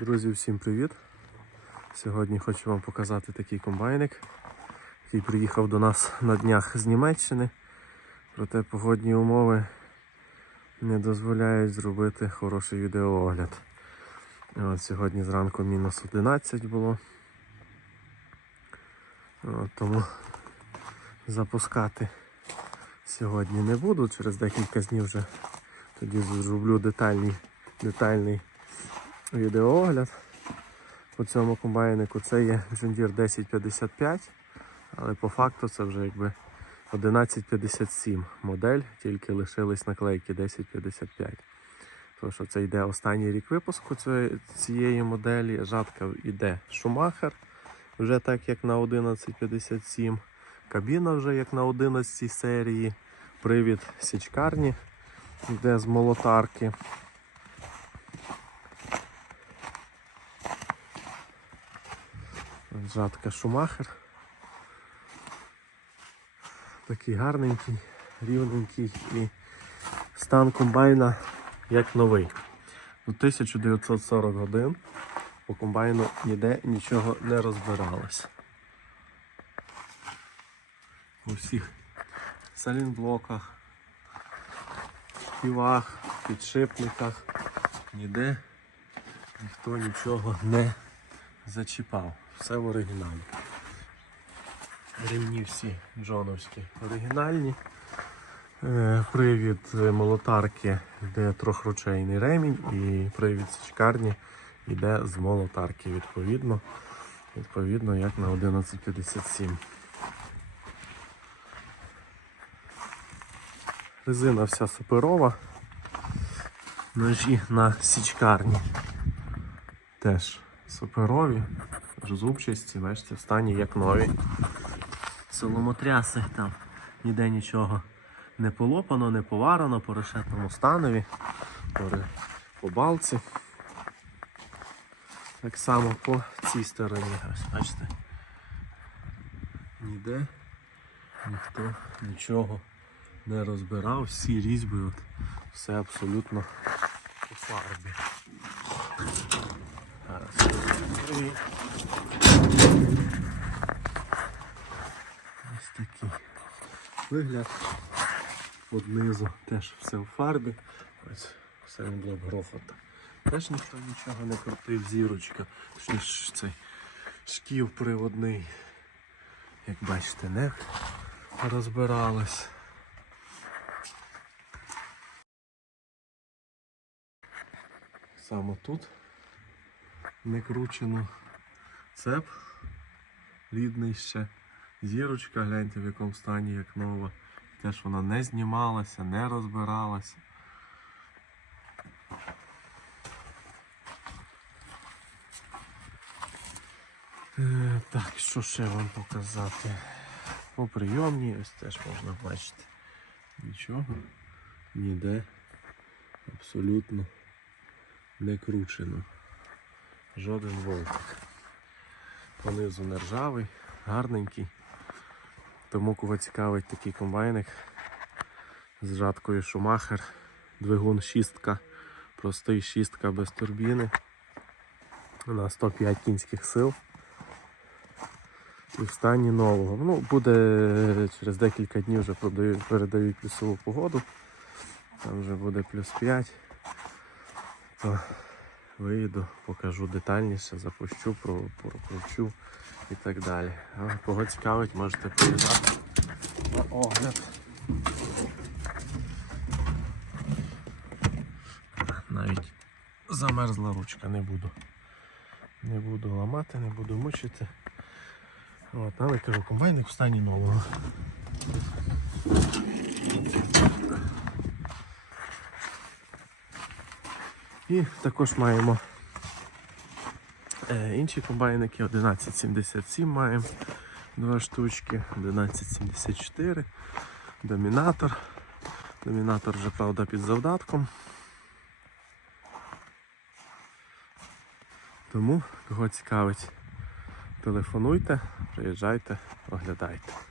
Друзі, всім привіт! Сьогодні хочу вам показати такий комбайник, який приїхав до нас на днях з Німеччини. Проте погодні умови не дозволяють зробити хороший відеоогляд. От Сьогодні зранку мінус 11 було. От, тому запускати сьогодні не буду. Через декілька днів вже тоді зроблю детальний, детальний відеоогляд по цьому комбайнику. Це є John Deere 1055, але по факту це вже якби 1157 модель, тільки лишились наклейки 1055. Тому що це йде останній рік випуску цієї, моделі. Жатка йде Шумахер, вже так як на 1157. Кабіна вже як на 11 серії. Привід січкарні, йде з молотарки. Жатка Шумахер. Такий гарненький, рівненький і стан комбайна як новий. 1940 годин по комбайну ніде нічого не розбиралось. У всіх салінблоках, півах, підшипниках ніде ніхто нічого не зачіпав. Все в оригіналі. Ремні всі джоновські оригінальні. Е, Привід е, молотарки йде трьохручейний ремінь і привід січкарні йде з молотарки відповідно. Відповідно, як на 1157. Резина вся суперова. Ножі на січкарні теж суперові, зубчасті, бачите, в стані як нові. Соломотряси там ніде нічого не полопано, не поварено по решетному станові, по балці. Так само по цій стороні, ось бачите. Ніде ніхто нічого не розбирав, всі різьби, от, все абсолютно у фарбі. Зараз. І Ось такий вигляд. От низу теж все в фарбі. Ось все б грохота. Теж ніхто нічого не крутив, зірочка. Точніше цей шків приводний. Як бачите, не розбиралось. Саме тут не кручено цеп рідний ще. Зірочка, гляньте в якому стані, як нова. Теж вона не знімалася, не розбиралася. Е, Так, що ще вам показати? По прийомній, ось теж можна бачити. Нічого ніде абсолютно не кручено. Жоден волтик. Понизу не ржавий, гарненький. Тому кого цікавить такий комбайник з жаткою Шумахер, двигун шістка, простий шістка без турбіни на 105 кінських сил. І в стані нового. Ну, буде через декілька днів вже продають, передають плюсову погоду. Там вже буде плюс 5. То виїду, покажу детальніше, запущу, про- прокручу і так далі. А Кого цікавить, можете приїжджати на огляд. Навіть замерзла ручка, не буду. Не буду ламати, не буду мучити. От, але кажу, комбайник в стані нового. І також маємо е, інші комбайники 1177 маємо два штучки, 1174, домінатор. Домінатор вже, правда, під завдатком. Тому, кого цікавить, телефонуйте, приїжджайте, оглядайте.